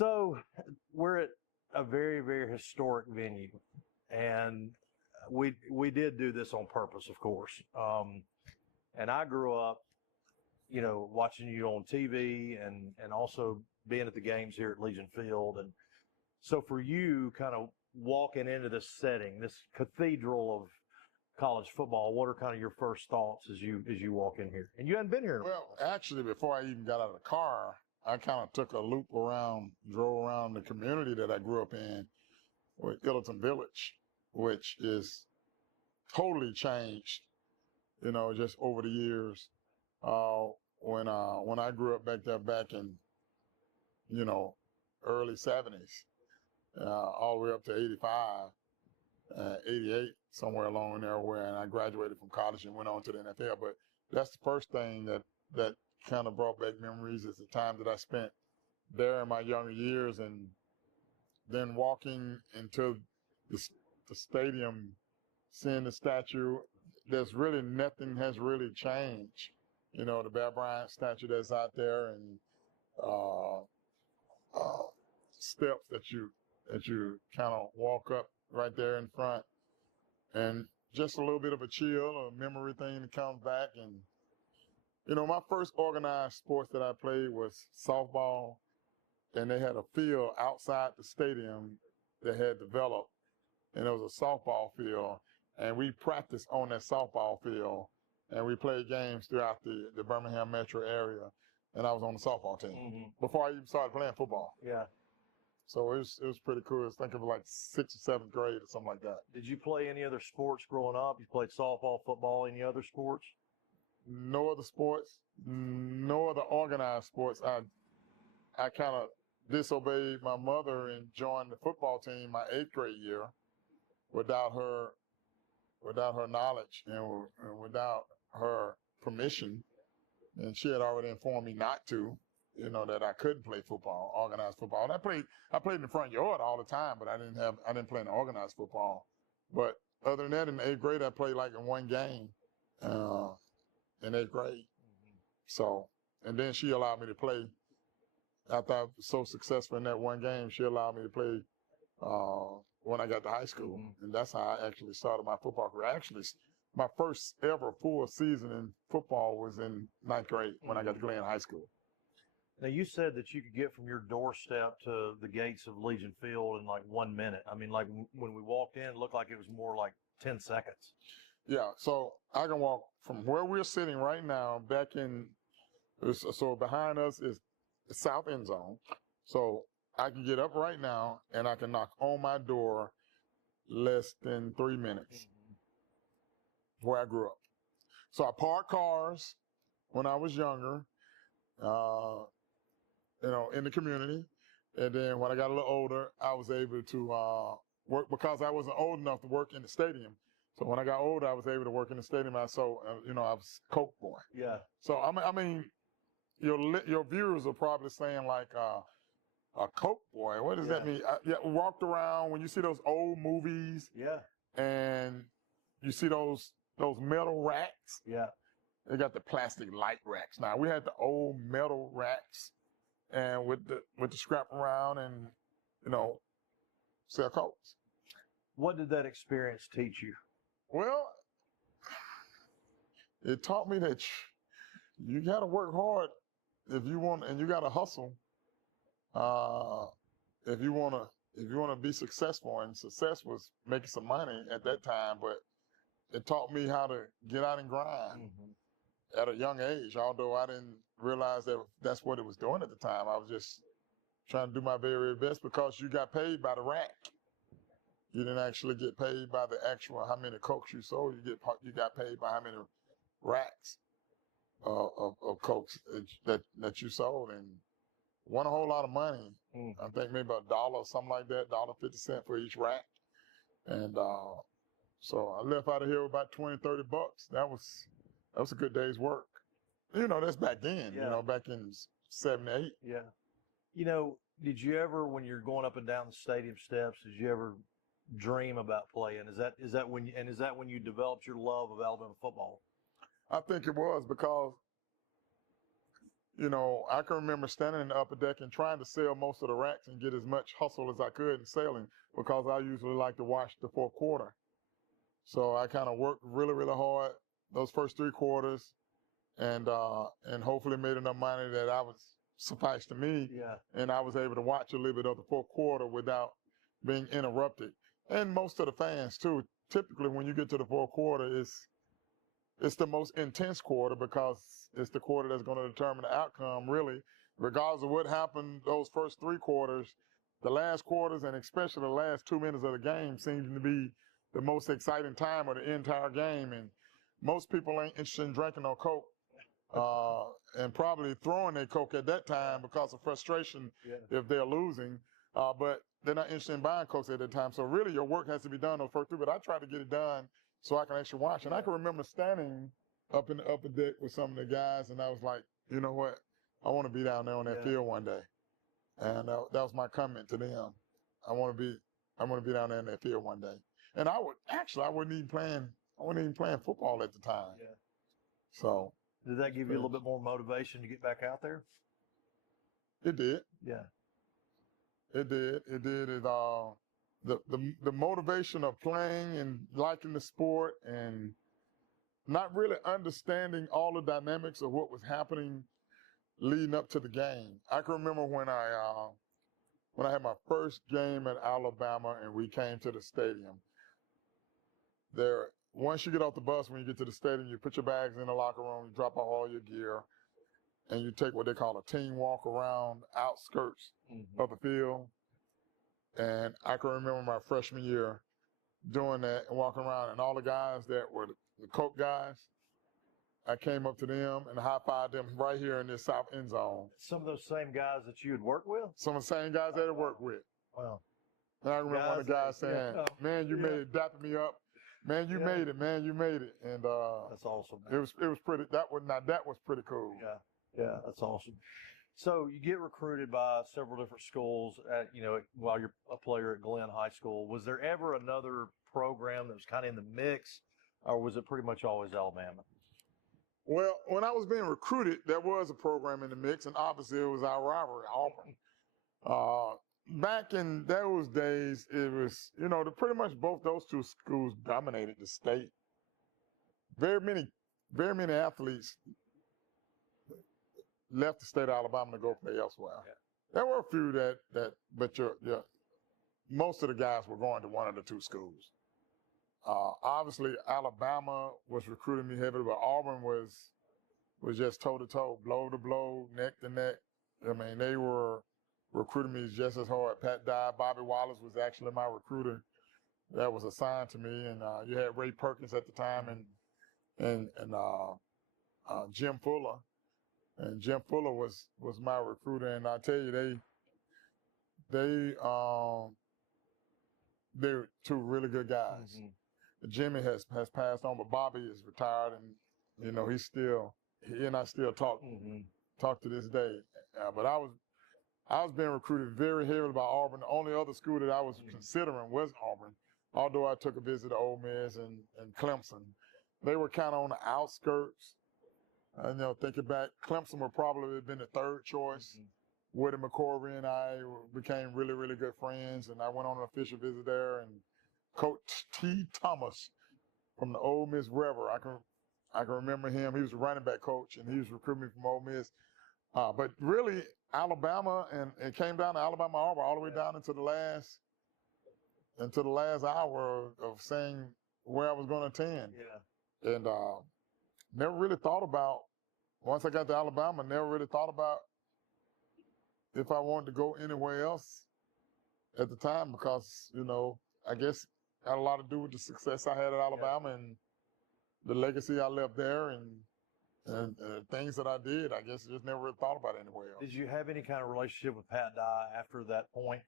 So we're at a very, very historic venue, and we did do this on purpose, of course. And I grew up, watching you on TV and also being at the games here at Legion Field. And so for you, kind of walking into this setting, this cathedral of college football, what are kind of your first thoughts as you walk in here? And you hadn't been here. Well, actually, before I even got out of the car, I kind of took a loop around, drove around the community that I grew up in, with Ittleton Village, which is totally changed, just over the years. When I grew up back there back in, early 70s, all the way up to 85, 88, somewhere along there and I graduated from college and went on to the NFL. But that's the first thing that kind of brought back memories is the time that I spent there in my younger years, and then walking into the stadium, seeing the statue. There's really nothing has really changed. The Bear Bryant statue that's out there, and steps that you kind of walk up right there in front, and just a little bit of a chill, a memory thing that comes back. And my first organized sports that I played was softball, and they had a field outside the stadium that had developed, and it was a softball field, and we practiced on that softball field, and we played games throughout the Birmingham metro area, and I was on the softball team before I even started playing football. Yeah. So it was pretty cool. I was thinking of like 6th or 7th grade or something like that. Did you play any other sports growing up? You played softball, football, any other sports? No other sports, no other organized sports. I kind of disobeyed my mother and joined the football team my 8th grade year without her knowledge and without her permission. And she had already informed me not to, that I couldn't play football, organized football. And I played in the front yard all the time, but I didn't play in organized football. But other than that, in the 8th grade, I played like in one game in 8th grade. So, and then she allowed me to play. After I was so successful in that one game, she allowed me to play when I got to high school. And that's how I actually started my football career. Actually, my first ever full season in football was in 9th grade when I got to play in high school. Now, you said that you could get from your doorstep to the gates of Legion Field in like 1 minute. I mean, like when we walked in, it looked like it was more like 10 seconds. Yeah, so I can walk from where we're sitting right now back in, so behind us is the south end zone. So I can get up right now and I can knock on my door less than 3 minutes where I grew up. So I parked cars when I was younger, in the community. And then when I got a little older, I was able to work because I wasn't old enough to work in the stadium. So when I got older, I was able to work in the stadium. I was Coke boy. Yeah. So I mean, your viewers are probably saying like a Coke boy. What does that mean? Walked around when you see those old movies. Yeah. And you see those metal racks. Yeah. They got the plastic light racks. Now we had the old metal racks, and with the scrap around and sell Cokes. What did that experience teach you? Well, it taught me that you got to work hard if you want, and you got to hustle. If you want to be successful, and success was making some money at that time, but it taught me how to get out and grind at a young age. Although I didn't realize that that's what it was doing at the time. I was just trying to do my very, very best because you got paid by the rack. You didn't actually get paid by the actual how many Cokes you sold. You got paid by how many racks of Cokes that you sold, and won a whole lot of money. I think maybe $1 or something like that, $1.50 for each rack. And so I left out of here with about $20, $30. That was a good day's work. That's back then. Yeah. Back in '78. Yeah. Did you ever, when you're going up and down the stadium steps, did you ever dream about playing? Is that when you developed your love of Alabama football? I think it was because, I can remember standing in the upper deck and trying to sell most of the racks and get as much hustle as I could in selling because I usually like to watch the fourth quarter. So I kind of worked really, really hard those first 3 quarters and hopefully made enough money that I was suffice to me. Yeah. And I was able to watch a little bit of the fourth quarter without being interrupted. And most of the fans too. Typically when you get to the fourth quarter, it's the most intense quarter because it's the quarter that's going to determine the outcome, really. Regardless of what happened those first 3 quarters, the last quarters and especially the last 2 minutes of the game seems to be the most exciting time of the entire game. And most people ain't interested in drinking no Coke and probably throwing their Coke at that time because of frustration if they're losing. But they're not interested in buying Cokes at that time. So really your work has to be done those first 3, but I try to get it done so I can actually watch. And I can remember standing up in the upper deck with some of the guys, and I was like, you know what? I want to be down there on that field one day. And that was my comment to them. I want to be down there in that field one day. And I wasn't even playing football at the time. Yeah. So. Did that give you a little bit more motivation to get back out there? It did. Yeah. It did. The motivation of playing and liking the sport and not really understanding all the dynamics of what was happening leading up to the game. I can remember when I had my first game at Alabama and we came to the stadium. Once you get off the bus, when you get to the stadium, you put your bags in the locker room, you drop off all your gear, and you take what they call a team walk around outskirts of the field. And I can remember my freshman year doing that and walking around, and all the guys that were the Coke guys, I came up to them and high-fived them right here in this south end zone. Some of those same guys that you had worked with? Some of the same guys that I worked with. Wow. And I remember one of the guys saying, man, you made it, dapping me up. Man, you made it, man, you made it. And that's awesome. Man. It was pretty, that was pretty cool. Yeah, that's awesome. So you get recruited by several different schools while you're a player at Glenn High School. Was there ever another program that was kind of in the mix, or was it pretty much always Alabama? Well, when I was being recruited, there was a program in the mix, and obviously it was our rivalry, Auburn. Back in those days, it was, pretty much both those 2 schools dominated the state. Very many athletes left the state of Alabama to go play elsewhere. Yeah. There were a few but most of the guys were going to one of the 2 schools. Obviously, Alabama was recruiting me heavily, but Auburn was just toe-to-toe, blow-to-blow, neck-to-neck. I mean, they were recruiting me just as hard. Pat Dye, Bobby Wallace was actually my recruiter that was assigned to me. And you had Ray Perkins at the time and Jim Fuller. And Jim Fuller was my recruiter. And I tell you, they're 2 really good guys. Mm-hmm. Jimmy has passed on, but Bobby is retired, and he and I still talk to this day. But I was being recruited very heavily by Auburn. The only other school that I was considering was Auburn, although I took a visit to Ole Miss and Clemson. They were kind of on the outskirts. Thinking back, Clemson would probably have been the 3rd choice. Woody McCorvey and I became really, really good friends, and I went on an official visit there. And Coach T. Thomas from the Ole Miss River, I can remember him. He was a running back coach, and he was recruiting me from Ole Miss. But really, Alabama, and it came down to Alabama Auburn all the way down into the last hour of saying where I was going to attend. Yeah. And never really thought about, once I got to Alabama, never really thought about if I wanted to go anywhere else at the time because, I guess it had a lot to do with the success I had at Alabama and the legacy I left there and things that I did. I guess I just never really thought about it anywhere else. Did you have any kind of relationship with Pat Dye after that point?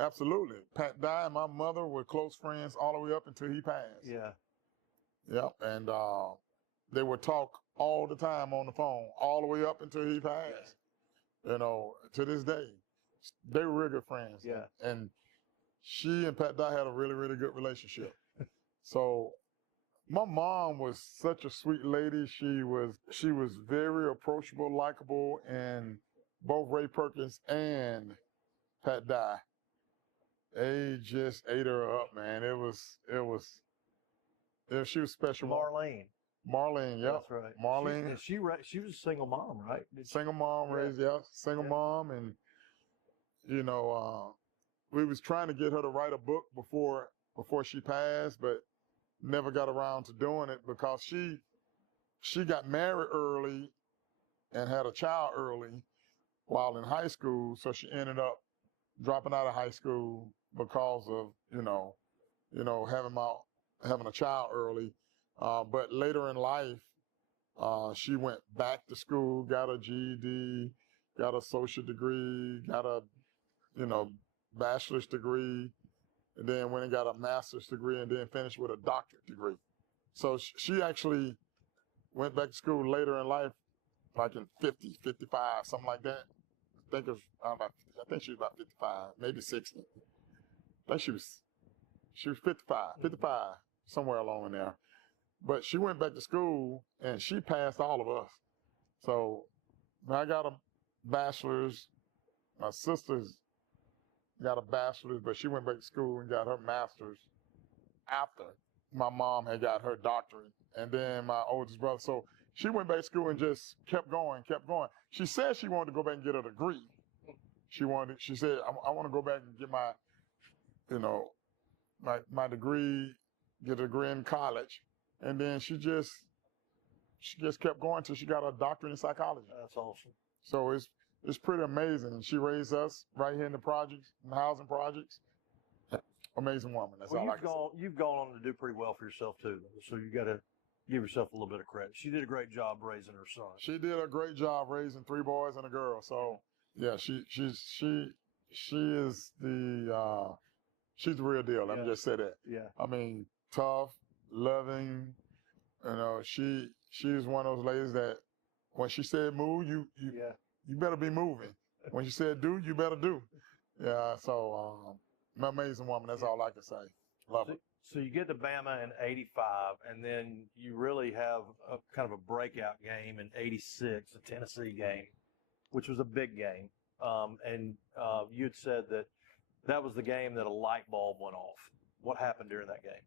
Absolutely. Pat Dye and my mother were close friends all the way up until he passed. Yeah. Yep. And they would talk all the time on the phone, all the way up until he passed. Yeah. To this day, they were real good friends. Yeah. And she and Pat Dye had a really, really good relationship. So My mom was such a sweet lady. She was very approachable, likable, and both Ray Perkins and Pat Dye, they just ate her up, man. She was special. Marlene. Marlene, yeah. That's right. Marlene. She was a single mom, right? Single mom, Yeah. raised, yeah, single mom. And, you know, we was trying to get her to write a book before she passed, but never got around to doing it because she got married early and had a child early while in high school. So she ended up dropping out of high school because of, having a child early. But later in life, she went back to school, got a GED, got a associate degree, got a, bachelor's degree, and then went and got a master's degree, and then finished with a doctorate degree. So she actually went back to school later in life, like in 50, 55, something like that. I think she was about 55, maybe 60. I think she was 55, somewhere along in there. But she went back to school and she passed all of us. So I got a bachelor's. My sister's got a bachelor's, but she went back to school and got her master's after my mom had got her doctorate. And then my oldest brother. So she went back to school and just kept going. She said she wanted to go back and get a degree. She said, I want to go back and get my degree, get a degree in college. And then she just kept going till she got a doctorate in psychology. That's awesome. So it's pretty amazing. She raised us right here in the projects, in the housing projects. Amazing woman. That's all I can say. You've gone on to do pretty well for yourself too. So you got to give yourself a little bit of credit. She did a great job raising her son. She did a great job raising 3 boys and a girl. So yeah, she's the real deal. Let me just say that. Yeah. I mean, tough, loving. She's one of those ladies that when she said move, you better be moving. When she said do, you better do. Yeah. So an amazing woman. That's all I can say. Love her. So you get to Bama in '85, and then you really have a kind of a breakout game in '86, a Tennessee game, which was a big game. And you had said that was the game that a light bulb went off. What happened during that game?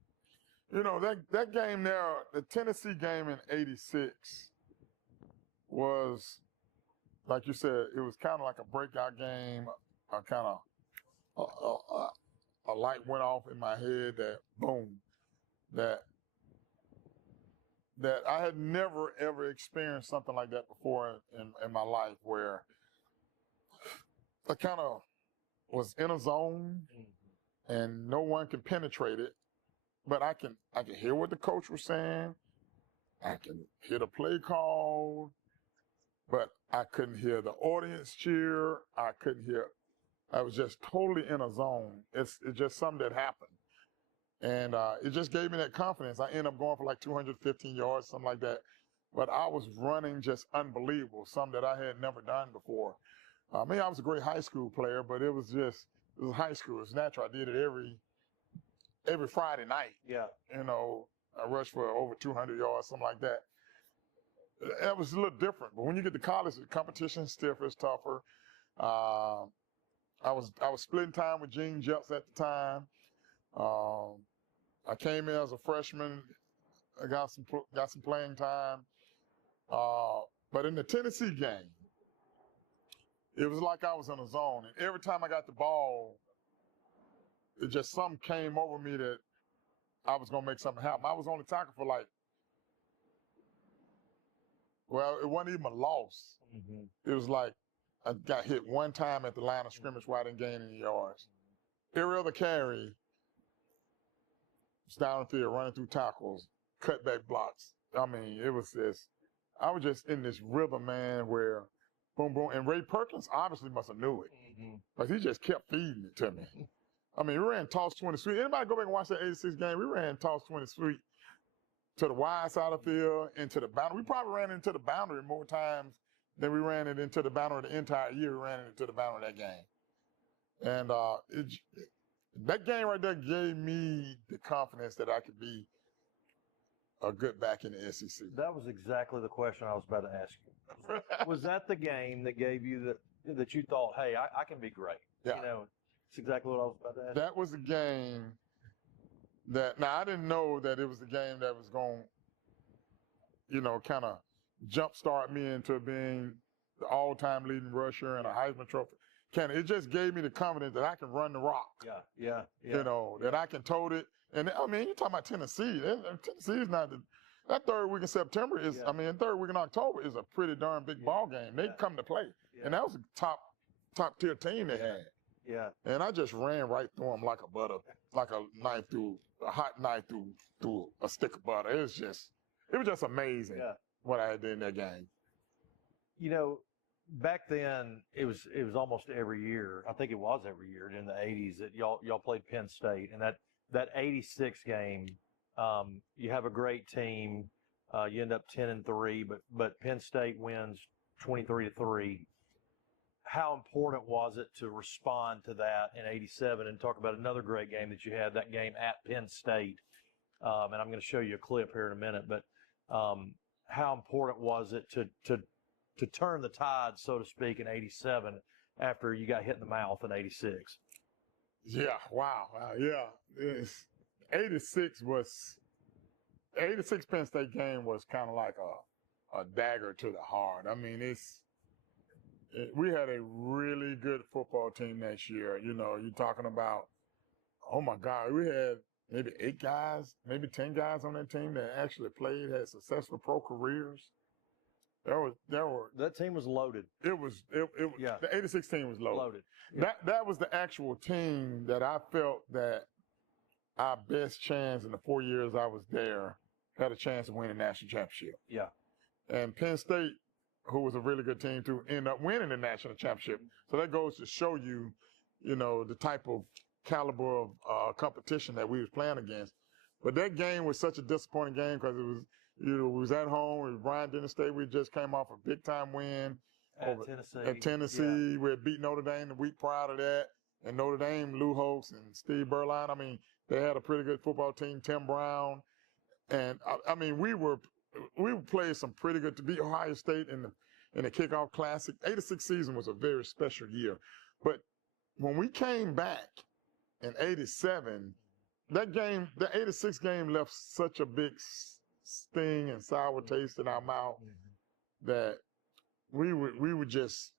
That game there, the Tennessee game in '86 was, like you said, it was kind of like a breakout game, a light went off in my head that, boom, that I had never, ever experienced something like that before in my life, where I kind of was in a zone and no one can penetrate it. But I can hear what the coach was saying. I can hear the play call, but I couldn't hear the audience cheer. I was just totally in a zone. It's just something that happened. And it just gave me that confidence. I ended up going for like 215 yards, something like that. But I was running just unbelievable, something that I had never done before. I was a great high school player, but it was high school. It's natural. I did it every Friday night. Yeah. I rushed for over 200 yards, something like that. That was a little different. But when you get to college, the competition's stiffer, it's tougher. I was splitting time with Gene Jeltz at the time. I came in as a freshman. I got some playing time. But in the Tennessee game, it was like I was in a zone. And every time I got the ball, it just something came over me that I was going to make something happen. I was only tackled for it wasn't even a loss. Mm-hmm. It was like I got hit one time at the line of scrimmage where I didn't gain any yards. Every other carry was down the field, running through tackles, cutback blocks. I mean, I was just in this rhythm, man, where boom, boom. And Ray Perkins obviously must have knew it. Because he just kept feeding it to me. I mean, we ran toss 20 sweep. Anybody go back and watch that '86 game? We ran toss 20 sweep to the wide side of the field, into the boundary. We probably ran into the boundary more times than we ran it into the boundary the entire year. We ran it into the boundary that game. And that game right there gave me the confidence that I could be a good back in the SEC. That was exactly the question I was about to ask you. Was that the game that gave you that you thought, hey, I can be great? Yeah. You know, it's exactly what I was about to ask. That was a game that, now I didn't know that it was the game that was going to, kind of jumpstart me into being the all-time leading rusher and a Heisman Trophy. It just gave me the confidence that I can run the rock. Yeah. That I can tote it. And I mean, you're talking about Tennessee. Tennessee is not that third week in September is, third week in October is a pretty darn big ball game. They come to play. Yeah. And that was a top tier team they had. Yeah. And I just ran right through them like a hot knife through a stick of butter. It was just amazing what I did in that game. Back then it was almost every year. I think it was every year in the 80s that y'all played Penn State, and that 86 game, you have a great team. You end up 10-3, but Penn State wins 23-3. How important was it to respond to that in 87 and talk about another great game that you had, that game at Penn State? And I'm going to show you a clip here in a minute, but how important was it to turn the tide, so to speak, in 87 after you got hit in the mouth in 86? Yeah, wow. Yeah. 86 Penn State game was kind of like a dagger to the heart. I mean, we had a really good football team next year. You're talking about, oh my God, we had maybe 8 guys, maybe 10 guys on that team that actually played, had successful pro careers. That team was loaded. The 86 team was loaded. Yeah. That was the actual team that I felt that our best chance in the 4 years I was there had a chance of winning the national championship. Yeah. And Penn State, who was a really good team too, ended up winning the national championship. So that goes to show you, the type of caliber of competition that we was playing against. But that game was such a disappointing game because it was, we was at home. It was Bryant-Denny State. We just came off a big-time win at Tennessee. Yeah. We had beat Notre Dame the week prior to that. And Notre Dame, Lou Holtz and Steve Berline, I mean, they had a pretty good football team, Tim Brown. And, I mean, we played some pretty good to beat Ohio State in the kickoff classic. 86 season was a very special year. But when we came back in 87, that game, the 86 game left such a big sting and sour taste in our mouth that we just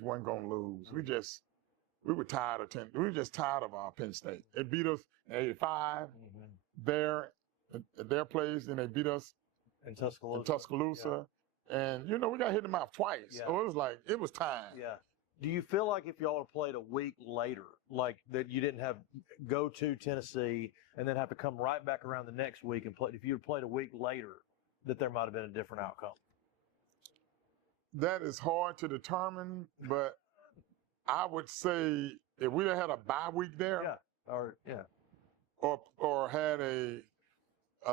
weren't gonna lose. We were tired of we were just tired of our Penn State. They beat us in 85 there at their place, and they beat us in Tuscaloosa. Yeah. And we got hit in the mouth twice. Yeah. So it was time. Yeah. Do you feel like if y'all had played a week later, like that you didn't go to Tennessee and then have to come right back around the next week and play, if you had played a week later, that there might have been a different outcome? That is hard to determine, but I would say if we'd have had a bye week there, or had a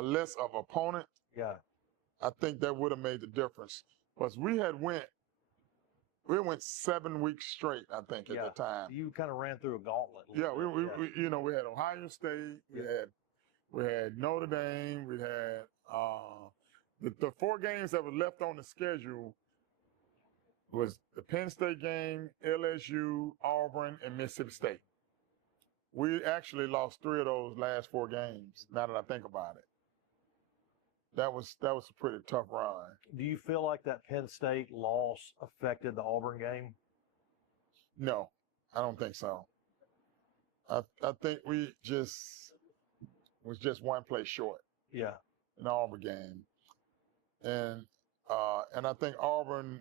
less of opponent, I think that would have made the difference. Because we went 7 weeks straight, I think, at the time. You kind of ran through a gauntlet. Yeah, we had Ohio State, we had Notre Dame, we had the 4 games that were left on the schedule was the Penn State game, LSU, Auburn, and Mississippi State. We actually lost 3 of those last 4 games, now that I think about it. That was a pretty tough run. Do you feel like that Penn State loss affected the Auburn game? No, I don't think so. I think we was just 1 play short. Yeah. In the Auburn game. And I think Auburn,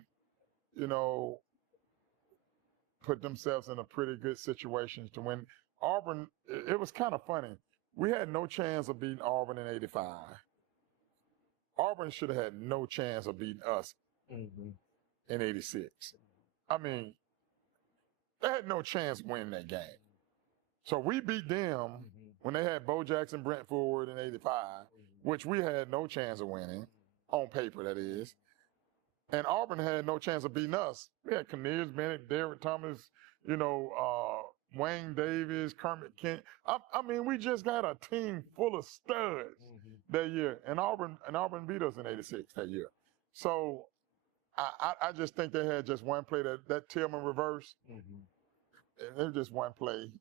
put themselves in a pretty good situation to win. Auburn, it was kind of funny. We had no chance of beating Auburn in 85. Auburn should have had no chance of beating us in 86. I mean, they had no chance of winning that game. So we beat them when they had Bo Jackson, Brent Ford in 85, which we had no chance of winning, on paper that is. And Auburn had no chance of beating us. We had Cornelius Bennett, Derrick Thomas, Wayne Davis, Kermit Kent. I mean, we just got a team full of studs that year, and Auburn beat us in '86 that year. So I just think they had just one play, that Tillman reverse. It was just one play,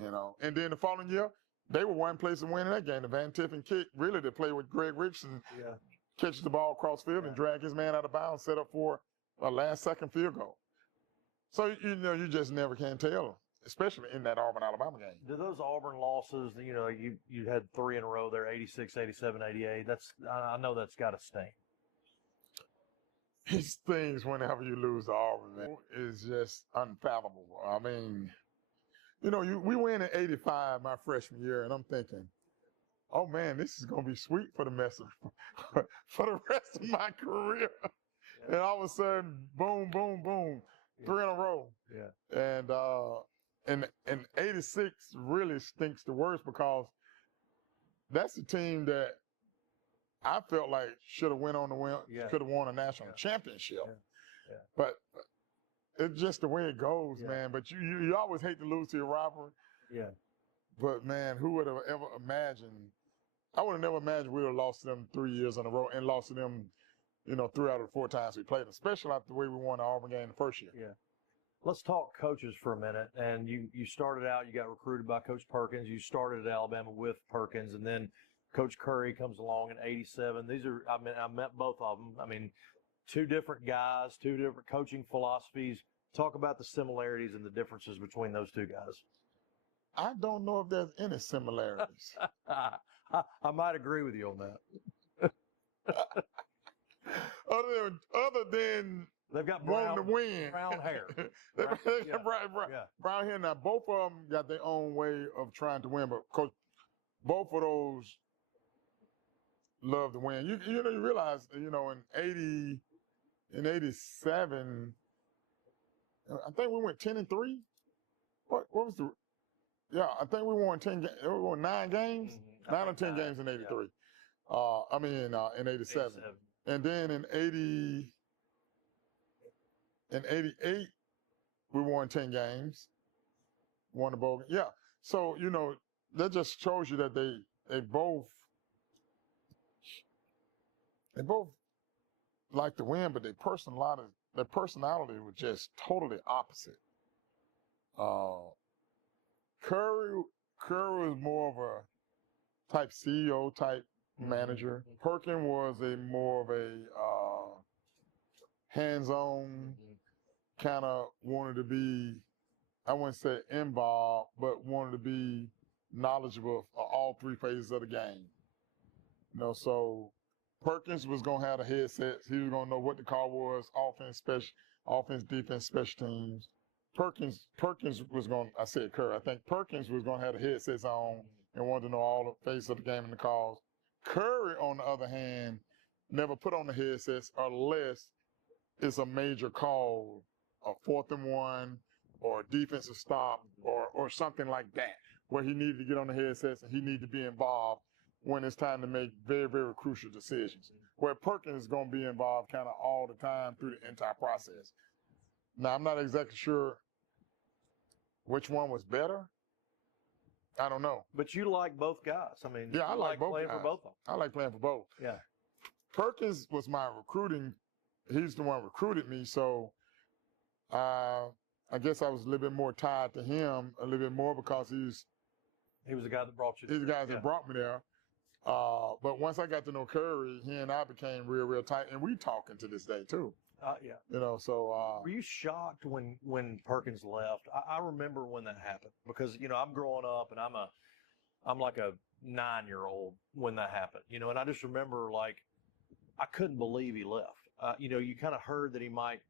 you know. And then the following year, they were one place to win in that game. The Van Tiffen kick, really, to play with Greg Richardson, catches the ball across field and drag his man out of bounds, set up for a last-second field goal. So, you know, you just never can tell, especially in that Auburn-Alabama game. Do those Auburn losses, you know, you had 3 in a row there, 86, 87, 88. I know that's got to sting. These things, whenever you lose to Auburn, man, is just unfathomable. I mean, you know, we win in '85 my freshman year, and I'm thinking, oh man, this is gonna be sweet for the for the rest of my career. And all of a sudden, boom, boom, boom, 3 in a row. And '86 really stinks the worst because that's the team that I felt like should have went on to win, could have won a national championship. But it's just the way it goes, man. But you always hate to lose to your rivalry. But man, who would have ever imagined? I would have never imagined we would have lost to them 3 years in a row and lost to them, you know, 3 out of the 4 times we played them, especially after the way we won the Auburn game the first year. Let's talk coaches for a minute. And you started out, you got recruited by Coach Perkins. You started at Alabama with Perkins, and then Coach Curry comes along in '87. I met both of them. I mean, 2 different guys, 2 different coaching philosophies. Talk about the similarities and the differences between those 2 guys. I don't know if there's any similarities. I might agree with you on that. other than they've got wanting to win. Brown hair. Brown hair. Now, both of them got their own way of trying to win, but Coach, both of those love to win. You know, you realize, you know, in '87, I think we went 10-3. What was the? Yeah, I think we won 10 games. We won 9 games, 9 or 10 games in '83. I mean, in '87, and then in '88, we won 10 games, won the bowl. Yeah, so you know that just shows you that they both like to win, but their personality was just totally opposite. Curry was more of a type CEO type manager. Perkins was more of a hands-on, kind of wanted to be, I wouldn't say involved, but wanted to be knowledgeable of all 3 phases of the game. You know, so Perkins was going to have the headsets. He was going to know what the call was, offense, defense, special teams. Perkins was going, I said Curry, I think Perkins was going to have the headsets on and wanted to know all the phases of the game and the calls. Curry, on the other hand, never put on the headsets unless it's a major call, a 4th and 1, or a defensive stop, or something like that, where he needed to get on the headsets and he needed to be involved when it's time to make very, very crucial decisions. Where Perkins is going to be involved kind of all the time through the entire process. Now, I'm not exactly sure which one was better. I don't know. But you like both guys. I mean, I like both playing guys. for both of them. I like playing for both. Yeah. Perkins was my recruiting. He's the one who recruited me, so I guess I was a little bit more tied to him, a little bit more because he was the guy that brought you there. He's the guy that brought me there. But once I got to know Curry, he and I became real, real tight, and we talking to this day too. You know, so were you shocked when Perkins left? I remember when that happened because you know I'm growing up and I'm like a 9-year-old when that happened. You know, and I just remember like I couldn't believe he left. You know, you kind of heard that he might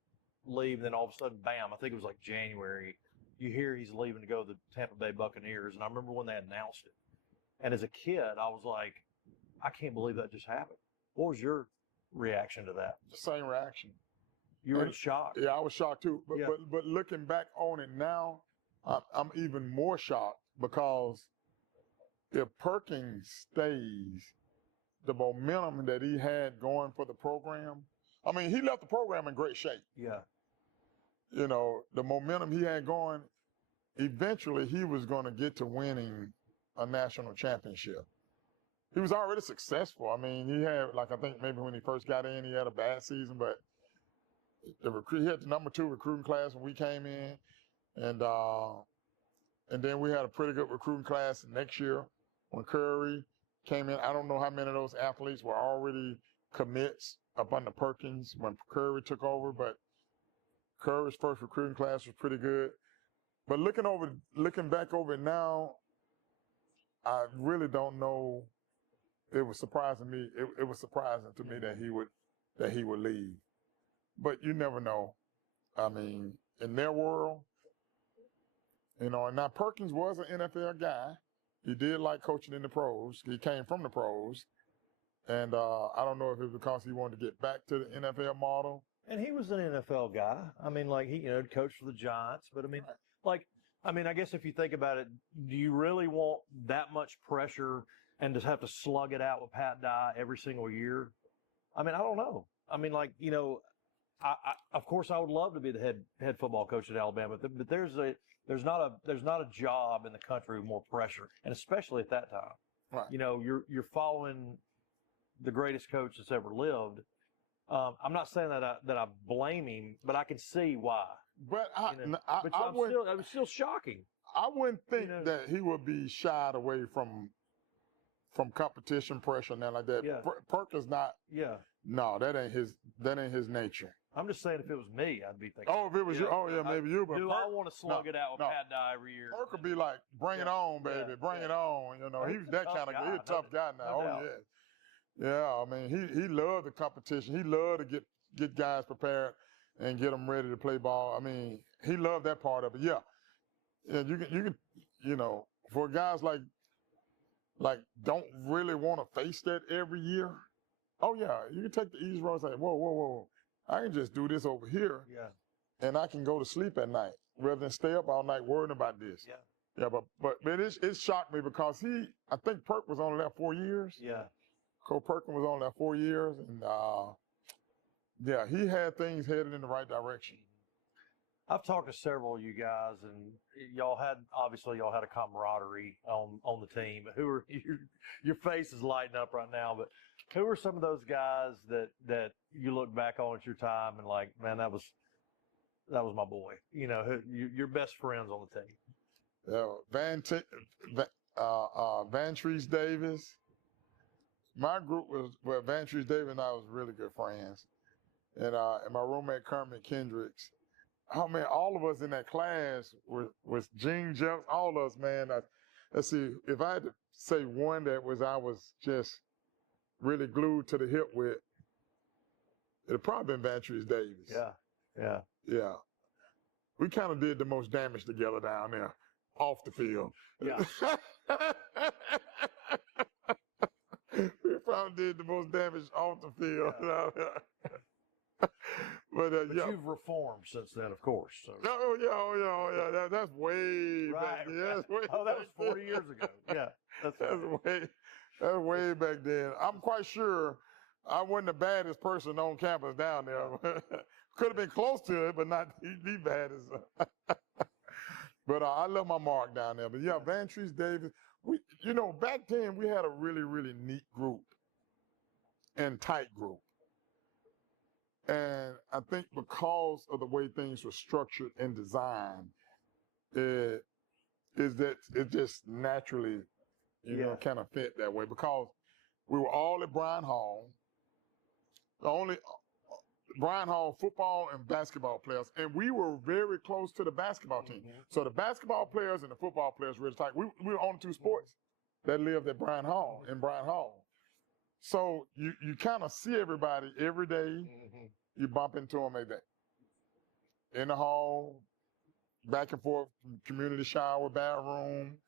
leave, and then all of a sudden, bam! I think it was like January. You hear he's leaving to go to the Tampa Bay Buccaneers, and I remember when they announced it. And as a kid, I was like, I can't believe that just happened. What was your reaction to that? The same reaction. You were shocked. Yeah, I was shocked too. But looking back on it now, I'm even more shocked because if Perkins stays, the momentum that he had going for the program, I mean, he left the program in great shape. Yeah. You know, the momentum he had going, eventually he was going to get to winning a national championship. He was already successful. I mean, he had, like, I think maybe when he first got in, he had a bad season, but he had the number 2 recruiting class when we came in, and then we had a pretty good recruiting class next year when Curry came in. I don't know how many of those athletes were already commits up under Perkins when Curry took over, but Curry's first recruiting class was pretty good. But looking back over it now, I really don't know. It was surprising me. It was surprising to me that he would leave. But you never know. I mean, in their world, and now Perkins was an NFL guy. He did like coaching in the pros. He came from the pros. And I don't know if it was because he wanted to get back to the NFL model. And he was an NFL guy. I mean, like, he, coached for the Giants. But, I mean, I guess if you think about it, do you really want that much pressure and just have to slug it out with Pat Dye every single year? I mean, I don't know. I mean, like, I of course I would love to be the head football coach at Alabama, but there's not a job in the country with more pressure, and especially at that time. Right. You're following the greatest coach that's ever lived. I'm not saying that I blame him, but I can see why. But it was still shocking. I wouldn't think that he would be shied away from competition pressure and that like that. Yeah. Perkins not. Yeah. No, that ain't his nature. I'm just saying, if it was me, I'd be thinking. Oh, if it was you, oh yeah, maybe you. But do I want to slug it out with Pat Dye every year? Perk would be like, bring it on, baby, bring it on. He was that kind of guy. He's a tough guy now. No doubt. Yeah. I mean, he loved the competition. He loved to get guys prepared and get them ready to play ball. I mean, he loved that part of it. Yeah, you can for guys like don't really want to face that every year. Oh yeah, you can take the easy road and say, whoa. I can just do this over here, and I can go to sleep at night rather than stay up all night worrying about this. Yeah, but it shocked me because I think Perk was only there 4 years. Yeah, Cole Perkins was only there 4 years, and he had things headed in the right direction. I've talked to several of you guys, and y'all had a camaraderie on the team. Who are your face is lighting up right now, but who are some of those guys that you look back on at your time and like, man, that was my boy. Your best friends on the team. Vantrease Davis. My group was Vantrease Davis and I was really good friends, and my roommate Kermit Kendricks. Oh man, all of us in that class was Gene Jeffs. All of us, man. Let's see, if I had to say one that I was just really glued to the hip with, it'd probably been Vantrease Davis. Yeah. We kind of did the most damage together down there, off the field. Yeah. We probably did the most damage off the field. Yeah. But you've reformed since then, of course. So. Oh yeah. That's way back. Yeah, that was 40 years ago. Yeah, that's way back then. I'm quite sure I wasn't the baddest person on campus down there. Could have been close to it, but not the baddest. But I left my mark down there. But yeah, Vantrease Davis. Back then we had a really, really neat group and tight group. And I think because of the way things were structured and designed, it just naturally, kind of fit that way. Because we were all at Bryan Hall, Bryan Hall football and basketball players, and we were very close to the basketball team. Mm-hmm. So the basketball players and the football players were really tight. We were on 2 sports that lived at Bryan Hall, in Bryan Hall. So you kind of see everybody every day. Mm-hmm. You bump into them every day. In the hall, back and forth, community shower, bathroom,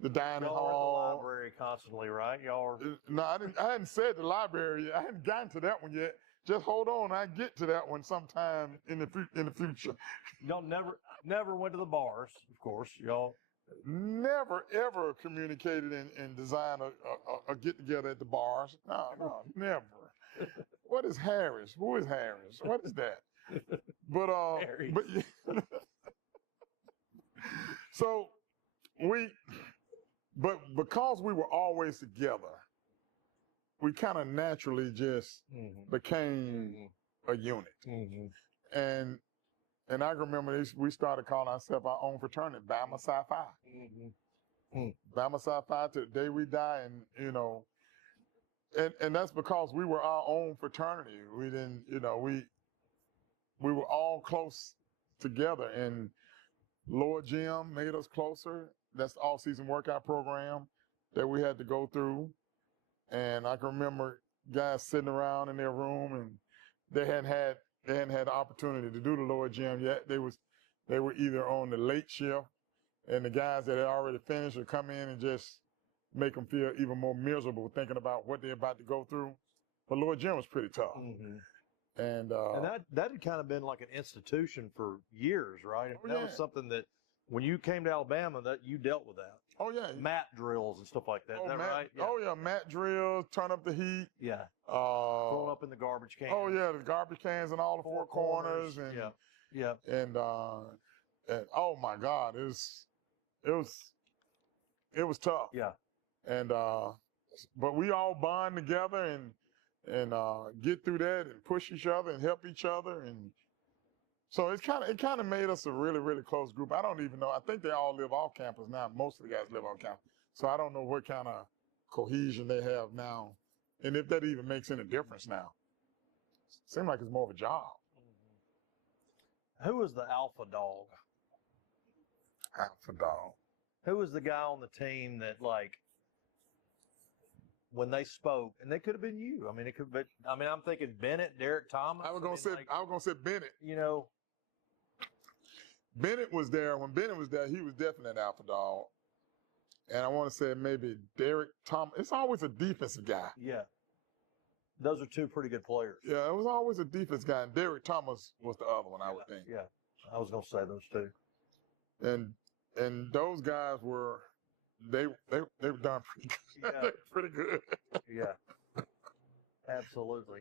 the dining hall. Y'all are in the library constantly, right? Y'all are... No, I hadn't said the library yet. I hadn't gotten to that one yet. Just hold on, I get to that one sometime in the future. Y'all never went to the bars, of course. Y'all never ever communicated and designed a get together at the bars. No, never. What is Harris? Who is Harris? What is that? But So but because we were always together, we kind of naturally just became a unit. And I can remember this, we started calling ourselves our own fraternity, Bama Psi Phi. Bama Psi Phi to the day we die, and and that's because we were our own fraternity. We didn't, we were all close together, and Lord Jim made us closer. That's the all-season workout program that we had to go through. And I can remember guys sitting around in their room, and they hadn't had the opportunity to do the lower gym yet. They were either on the late shift, and the guys that had already finished would come in and just make them feel even more miserable thinking about what they're about to go through. But lower gym was pretty tough. And that had kind of been like an institution for years, right? Oh, that yeah. was something that when you came to Alabama, that you dealt with that. Oh yeah, mat drills and stuff like that. Oh, Is that right? Yeah. Oh yeah, mat drills, turn up the heat. Yeah. Throw up in the garbage cans. Oh yeah, the garbage cans in all the four corners, and and oh my God, it was tough. Yeah. And but we all bond together and get through that and push each other and help each other, and so it kind of made us a really, really close group. I don't even know. I think they all live off campus now. Most of the guys live on campus. So I don't know what kind of cohesion they have now, and if that even makes any difference now. Seems like it's more of a job. Who was the alpha dog? Alpha dog. Who was the guy on the team that, like, when they spoke, and they could have been you. I mean, it could. But I mean, I'm thinking Bennett, Derek Thomas. I was gonna say Bennett. You know, Bennett was there. When Bennett was there, he was definitely an alpha dog. And I want to say maybe Derek Thomas. It's always a defensive guy. Yeah. Those are two pretty good players. Yeah, it was always a defense guy. And Derek Thomas was the other one, I would think. Yeah. I was going to say those two. And those guys were, they were done pretty good. Yeah. Pretty good. Yeah. Absolutely.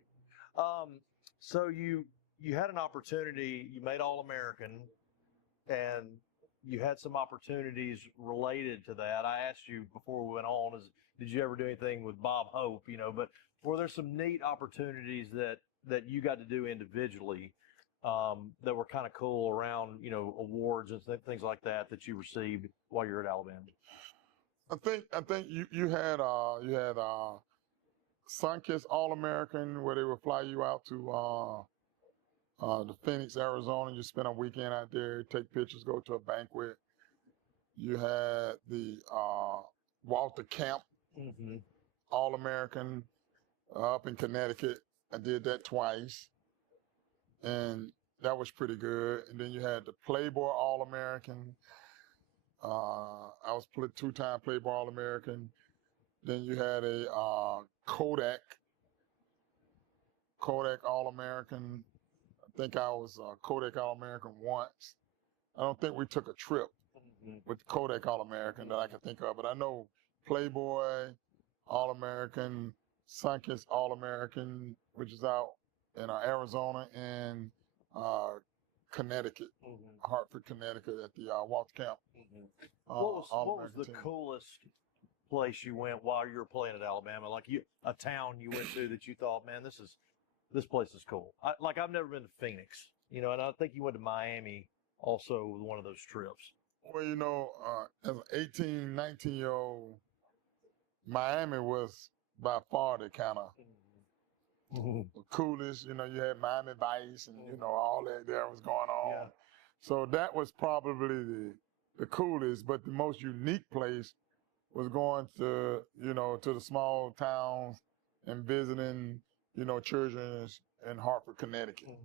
So you had an opportunity, you made All-American, and you had some opportunities related to that. I asked you before we went on, did you ever do anything with Bob Hope, but were there some neat opportunities that you got to do individually that were kind of cool around, awards and things like that you received while you were at Alabama? I think you had Sunkist All-American, where they would fly you out to the Phoenix, Arizona. You spend a weekend out there, take pictures, go to a banquet. You had the Walter Camp All-American up in Connecticut. I did that twice, and that was pretty good. And then you had the Playboy All-American. I was two-time Playboy All-American. Then you had a Kodak All-American. I think I was Kodak All-American once. I don't think we took a trip with Kodak All-American that I can think of, but I know Playboy All-American, Sunkist All-American, which is out in Arizona, and Connecticut, Hartford, Connecticut, at the Walter Camp. What was the coolest place you went while you were playing at Alabama? Like a town you went to that you thought, man, this place is cool. I've never been to Phoenix, and I think you went to Miami also with one of those trips. Well, as an 18, 19-year-old, Miami was by far the kind of coolest. You had Miami Vice and, all that there was going on. Yeah. So that was probably the coolest, but the most unique place was going to, to the small towns and visiting, children in Hartford, Connecticut.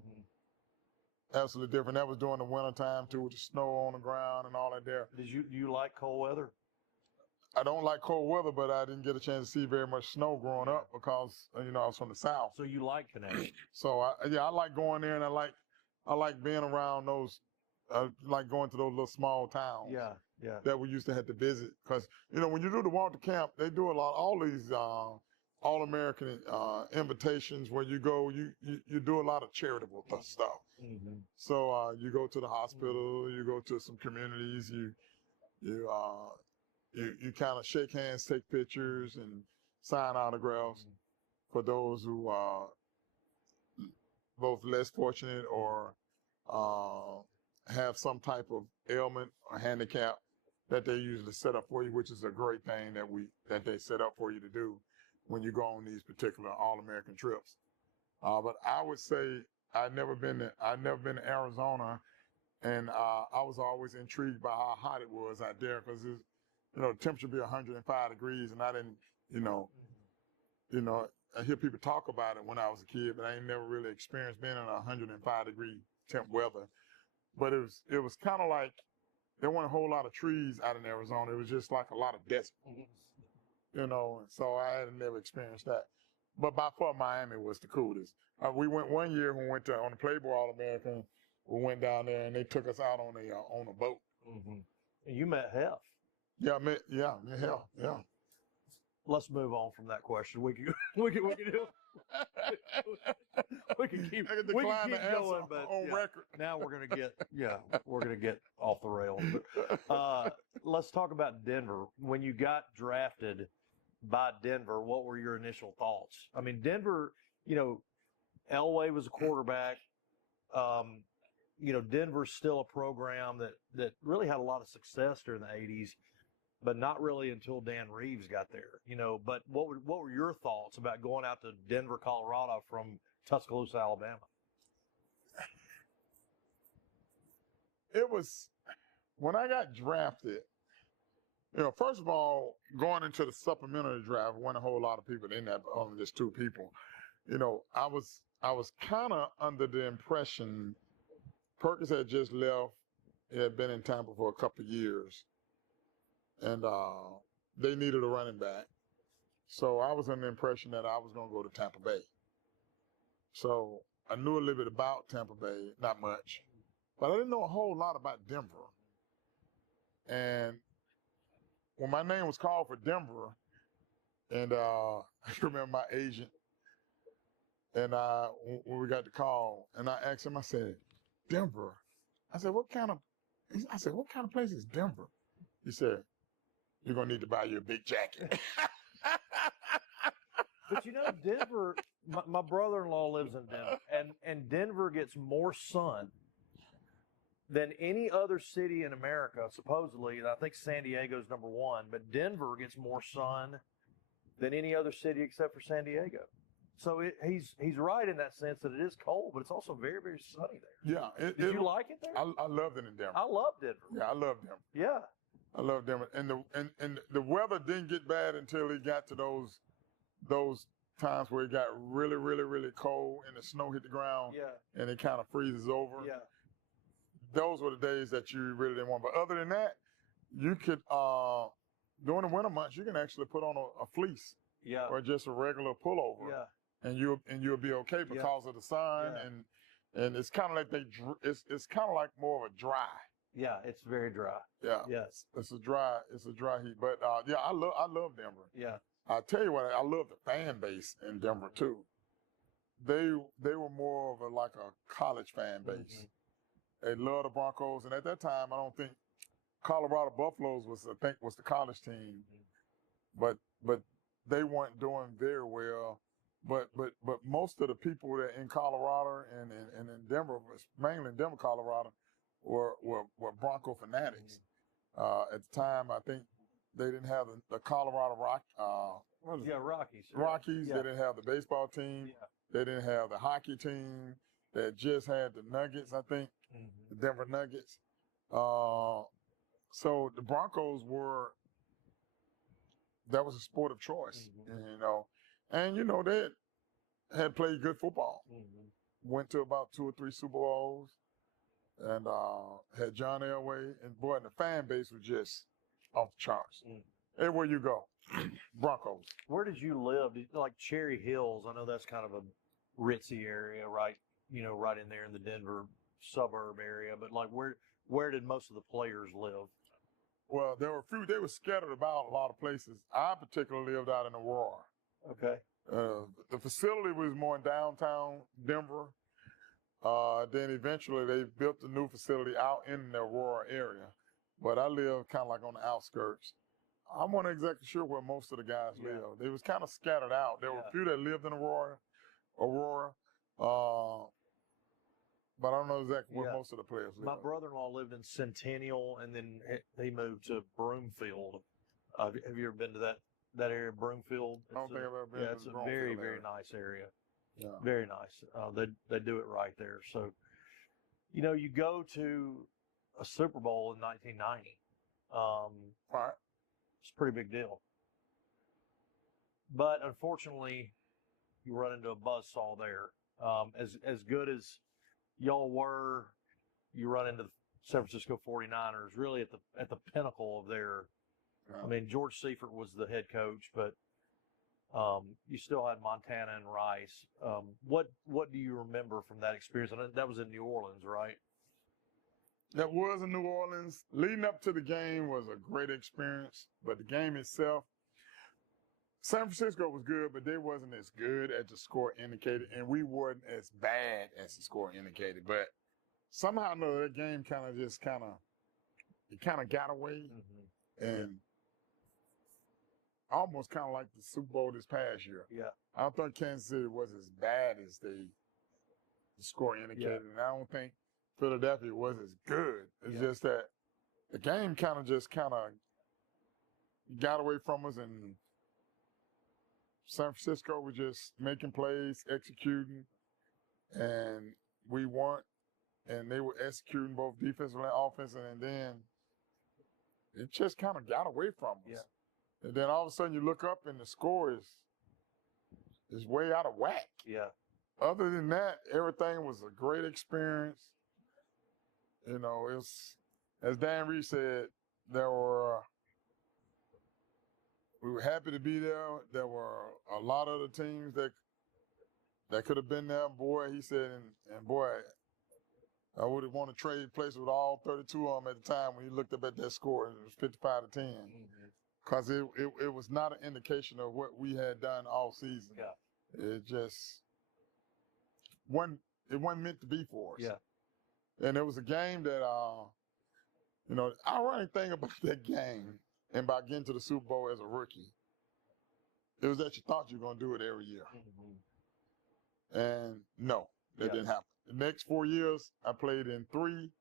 Absolutely different. That was during the wintertime too, with the snow on the ground and all that there. Do you like cold weather? I don't like cold weather, but I didn't get a chance to see very much snow growing up because, I was from the South. So you like Connecticut? So I like going there, and I like being around those, like going to those little small towns. Yeah. That we used to have to visit. Because, when you do the Walter Camp, they do all these All-American invitations where you go, you do a lot of charitable stuff. So you go to the hospital, you go to some communities, You kind of shake hands, take pictures, and sign autographs for those who are both less fortunate or have some type of ailment or handicap that they usually set up for you, which is a great thing that they set up for you to do when you go on these particular All-American trips. But I would say I've never been to Arizona, and I was always intrigued by how hot it was out there because the temperature be 105 degrees, and I didn't, I hear people talk about it when I was a kid, but I ain't never really experienced being in 105-degree temp weather. But it was kind of like there weren't a whole lot of trees out in Arizona. It was just like a lot of desert, and so I had never experienced that. But by far, Miami was the coolest. We went one year when we went on the Playboy All-American. We went down there and they took us out on a boat. Mm-hmm. And you met Hef. Yeah, I met Hef. Yeah. Let's move on from that question. We can keep going, but on record. Now we're gonna get off the rails. But let's talk about Denver. When you got drafted by Denver, what were your initial thoughts? I mean, Denver, Elway was a quarterback. Denver's still a program that really had a lot of success during the 80s, but not really until Dan Reeves got there. But what were your thoughts about going out to Denver, Colorado from Tuscaloosa, Alabama? It was, when I got drafted, first of all, going into the supplementary draft, wasn't a whole lot of people in that, but only just two people. I was kind of under the impression Perkins had just left. He had been in Tampa for a couple of years, and they needed a running back. So I was under the impression that I was going to go to Tampa Bay. So I knew a little bit about Tampa Bay, not much, but I didn't know a whole lot about Denver. And when my name was called for Denver, and I remember my agent, and when we got the call, and I asked him, I said, Denver. I said, what kind of place is Denver? He said, you're going to need to buy you a big jacket. But Denver, my brother-in-law lives in Denver, and Denver gets more sun than any other city in America, supposedly. And I think San Diego's number one, but Denver gets more sun than any other city except for San Diego. So he's right in that sense that it is cold, but it's also very, very sunny there. Yeah. Did you like it there? I loved it in Denver. I love Denver. Yeah, I love Denver. Yeah. I love Denver. And the weather didn't get bad until it got to those times where it got really, really, really cold and the snow hit the ground. Yeah. And it kind of freezes over. Yeah. Those were the days that you really didn't want. But other than that, you could during the winter months you can actually put on a fleece. Yeah. Or just a regular pullover. Yeah. And you'll be okay because of the sun, and it's kind of like it's kind of like more of a dry. Yeah, it's very dry. Yeah. Yes. It's a dry heat. But I love Denver. Yeah. I tell you what, I love the fan base in Denver too. They were more of like a college fan base. Mm-hmm. They love the Broncos, and at that time, I don't think Colorado Buffaloes was the college team, but they weren't doing very well. But most of the people that in Colorado and in Denver, mainly in Denver, Colorado, were Bronco fanatics. At the time, I think they didn't have the Colorado Rockies. Rockies. Yeah. They didn't have the baseball team. Yeah. They didn't have the hockey team. They just had the Nuggets, I think, the Denver Nuggets. So the Broncos that was a sport of choice, and they had played good football. Went to about 2 or 3 Super Bowls, and had John Elway, and boy, and the fan base was just off the charts. Everywhere you go, Broncos. Where did you live? Like Cherry Hills, I know that's kind of a ritzy area, right? Right in there in the Denver suburb area. But like, where did most of the players live? Well, there were a few. They were scattered about a lot of places. I particularly lived out in Aurora. Okay. The facility was more in downtown Denver. Then eventually they built a new facility out in the Aurora area. but I live kind of like on the outskirts. I'm not exactly sure where most of the guys live. They was kind of scattered out. There were a few that lived in Aurora, but I don't know exactly where most of the players live. My brother-in-law lived in Centennial, and then he moved to Broomfield. Have you ever been to that area, Broomfield? I don't think I've ever been to it's the a Broomfield very, area. very nice area. Yeah. Very nice. They do it right there. So, you go to a Super Bowl in 1990. Right. It's a pretty big deal. But unfortunately, you run into a buzzsaw there. As good as y'all were, you run into the San Francisco 49ers really at the pinnacle of their. Yeah. I mean, George Seifert was the head coach, but you still had Montana and Rice. What do you remember from that experience? And that was in New Orleans, right? That was in New Orleans. Leading up to the game was a great experience, but the game itself, San Francisco was good, but they wasn't as good as the score indicated, and we weren't as bad as the score indicated. But somehow or another, that game kind of got away, and almost kind of like the Super Bowl this past year. Yeah. I don't think Kansas City was as bad as the score indicated, and I don't think Philadelphia was as good. It's just that the game kind of got away from us, and San Francisco was just making plays, executing, and we weren't. And they were executing both defensive and offensive, and then it just kind of got away from us. Yeah. And then all of a sudden you look up and the score is way out of whack. Yeah. Other than that, everything was a great experience. It was, as Dan Reed said, we were happy to be there. There were a lot of the teams that could have been there. Boy, he said, and boy, I would have wanted to trade places with all 32 of them at the time when he looked up at that score. It was 55-10. Because it was not an indication of what we had done all season. Yeah. It just wasn't meant to be for us. Yeah. And it was a game that, the ironic thing about that game and about getting to the Super Bowl as a rookie, it was that you thought you were going to do it every year. And no, that didn't happen. The next 4 years, I played in 3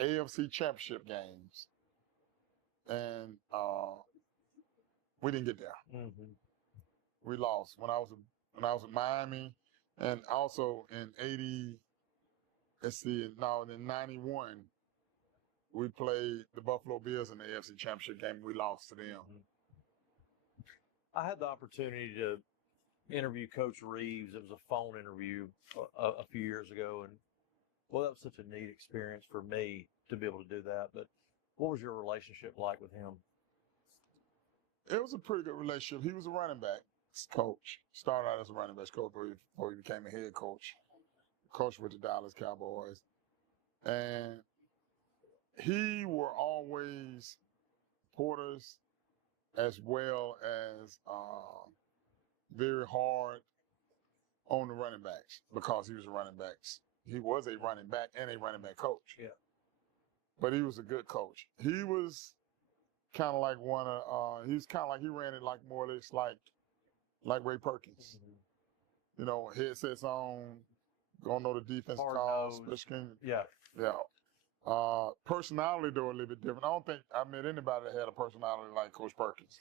AFC championship games. And we didn't get there. We lost when I was in Miami, and also in in 91, we played the Buffalo Bills in the AFC Championship game. We lost to them. I had the opportunity to interview Coach Reeves. It was a phone interview a few years ago, and that was such a neat experience for me to be able to do that. But what was your relationship like with him? It was a pretty good relationship. He was a running back coach. Started out as a running back coach before he became a head coach. Coached with the Dallas Cowboys. And he were always supporters as well as very hard on the running backs because he was a running back. He was a running back and a running back coach. Yeah. But he was a good coach. He was kind of like he ran it like more or less like Ray Perkins. Headsets on, gonna know the defense calls, Yeah. Personality, though, a little bit different. I don't think I met anybody that had a personality like Coach Perkins.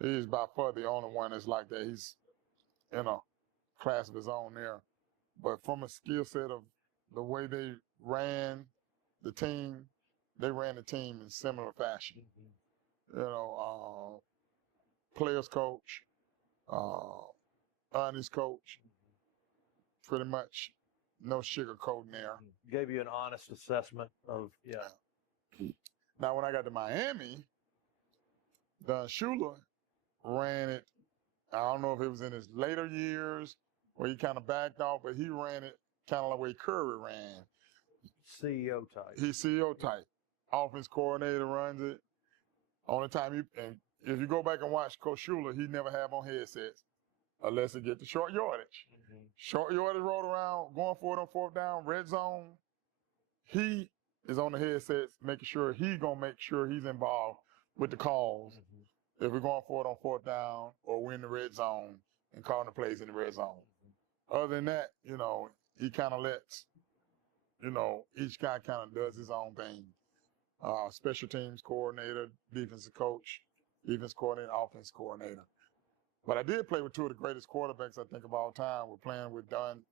He's by far the only one that's like that. He's in a class of his own there. But from a skill set of the way they ran the team, they ran the team in similar fashion. Players coach, honest coach, pretty much no sugarcoating there. Gave you an honest assessment of, Now, when I got to Miami, Don Shula ran it. I don't know if it was in his later years where he kind of backed off, but he ran it kind of like the way Curry ran. CEO type. He's CEO type. Offense coordinator runs it. Only time and if you go back and watch Coach Shula, he never have on headsets unless it get to short yardage. Short yardage rolled around, going for it on fourth down, red zone. He is on the headsets, making sure he's going to make sure he's involved with the calls. Mm-hmm. If we're going for it on 4th down or we're in the red zone and calling the plays in the red zone. Mm-hmm. Other than that, he kind of lets, each guy kind of does his own thing. Special teams coordinator, defensive coach, defense coordinator, offense coordinator. But I did play with two of the greatest quarterbacks I think of all time. We're playing with Dan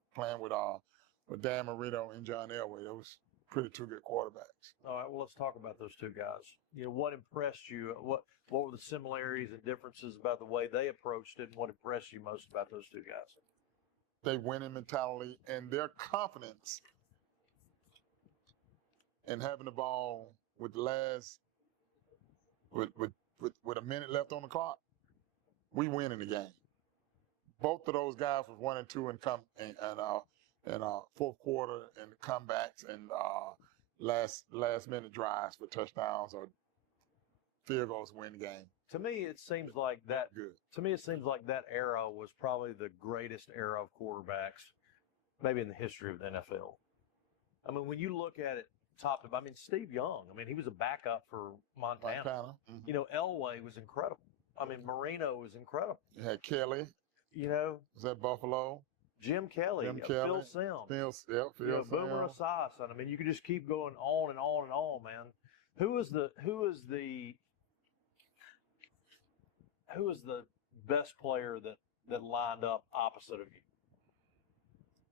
Marino and John Elway. Those pretty two good quarterbacks. All right, well, let's talk about those two guys. What impressed you? What were the similarities and differences about the way they approached it, and what impressed you most about those two guys? They winning mentality and their confidence in having the ball with with a minute left on the clock. We win in the game. Both of those guys was 1 and 2 and fourth quarter and comebacks and last minute drives for touchdowns or field goals to win the game. To me, it seems like that. Good. To me, it seems like that era was probably the greatest era of quarterbacks, maybe in the history of the NFL. I mean, when you look at it top to bottom, Steve Young. He was a backup for Montana. Mm-hmm. Elway was incredible. Marino was incredible. You had Kelly. Was that Buffalo? Jim Kelly. Phil Simms. Phil Boomer Esiason. You could just keep going on and on and on, man. Who is the best player that lined up opposite of you?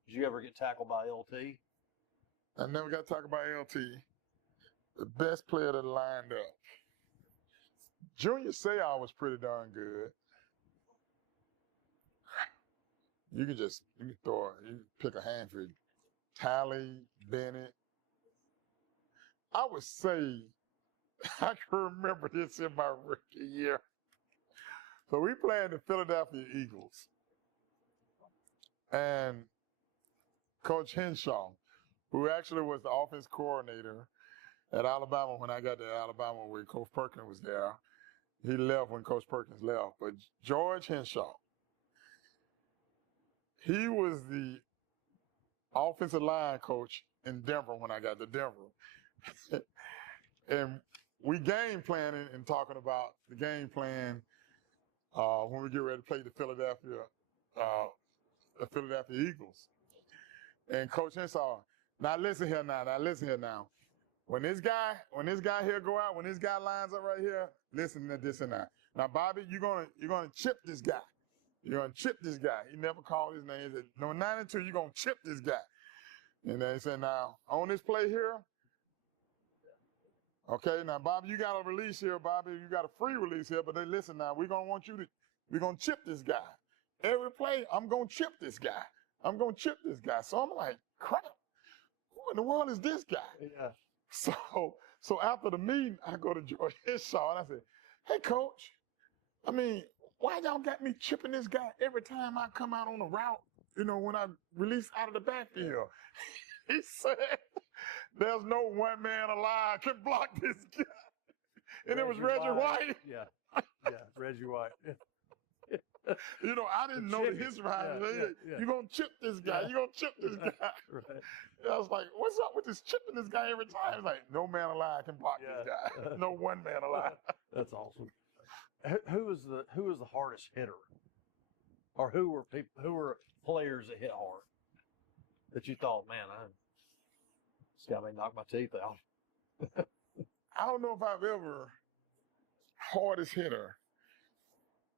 Did you ever get tackled by LT? I never got tackled by LT. The best player that lined up. Junior Seau was pretty darn good. You can pick a handful. Tally, Bennett. I would say, I can remember this in my rookie year. So we played the Philadelphia Eagles. And Coach Henshaw, who actually was the offense coordinator at Alabama when I got to Alabama where Coach Perkins was there. He left when Coach Perkins left. But George Henshaw, he was the offensive line coach in Denver when I got to Denver. And we game planning and talking about the game plan when we get ready to play the Philadelphia Eagles. And Coach Henshaw, now listen here now. When this guy here go out, when this guy lines up right here, listen to this and that. Now, Bobby, you're gonna chip this guy. You're gonna chip this guy. He never called his name. He said, no, 92, you're gonna chip this guy. And they said, now, on this play here, okay, now, Bobby, you got a release here, Bobby. You got a free release here, but they listen now, we're gonna chip this guy. Every play, I'm gonna chip this guy. So I'm like, crap, who in the world is this guy? Yeah. So after the meeting, I go to George Henshaw and I said, hey, Coach, why y'all got me chipping this guy every time I come out on the route, when I release out of the backfield? He said, there's no one man alive can block this guy. And it was Reggie White. Yeah, Reggie White. I didn't know his rhyme. You're going to chip this guy. You're going to chip this guy. Right. I was like, what's up with this chipping this guy every time? It's like, no man alive can block this guy. No one man alive. That's awesome. Who was the hardest hitter? Or who were players that hit hard that you thought, man, this guy may knock my teeth out? I don't know if I've ever hardest hitter.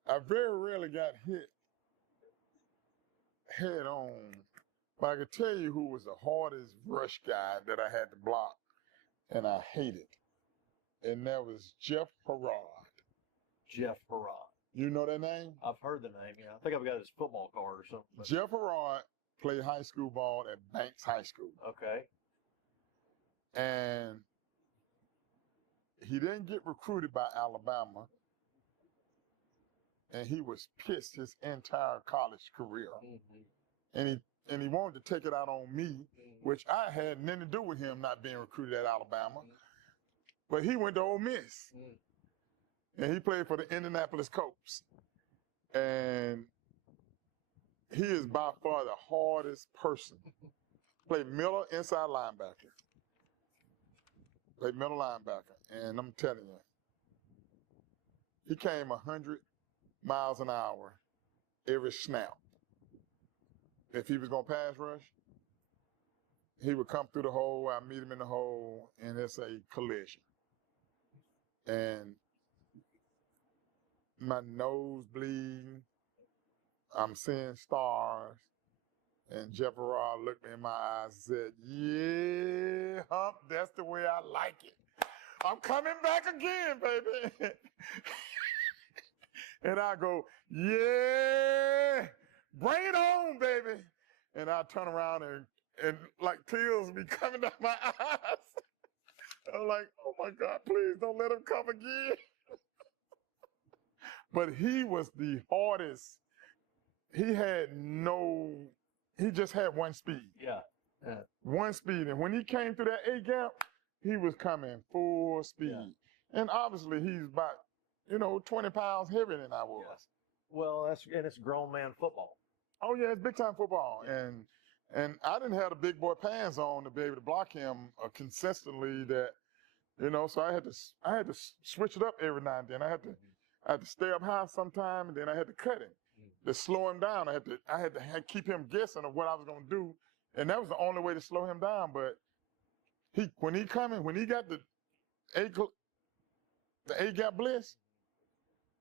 I very rarely got hit head on, but I could tell you who was the hardest rush guy that I had to block, and I hated. And that was Jeff Herrod. Jeff Herrod. You know that name? I've heard the name, yeah. I think I've got his football card or something. But... Jeff Herrod played high school ball at Banks High School. Okay. And he didn't get recruited by Alabama. And he was pissed his entire college career. Mm-hmm. And he wanted to take it out on me, mm-hmm. which I had nothing to do with him not being recruited at Alabama. Mm-hmm. But he went to Ole Miss. Mm-hmm. And he played for the Indianapolis Colts. And he is by far the hardest person. Played middle inside linebacker. played middle linebacker, and I'm telling you, he came 100 miles an hour every snap. If he was going to pass rush, he would come through the hole, I meet him in the hole, and it's a collision. And my nose bleeding, I'm seeing stars, and Jeff Arad looked me in my eyes and said, yeah, Hump, that's the way I like it. I'm coming back again, baby. And I go, yeah, bring it on, baby. And I turn around and like tears be coming down my eyes. I'm like, oh my God, please don't let him come again. But he was the hardest. He just had one speed. Yeah. One speed. And when he came through that A gap, he was coming full speed. Yeah. And obviously he's about, 20 pounds heavier than I was. Yeah. Well, it's grown man football. Oh yeah, it's big time football. Yeah. And I didn't have the big boy pants on to be able to block him consistently so I had to switch it up every now and then. I had to stay up high sometime, and then I had to cut him to slow him down. I had to keep him guessing of what I was going to do, and that was the only way to slow him down. But when he got the A gap bliss,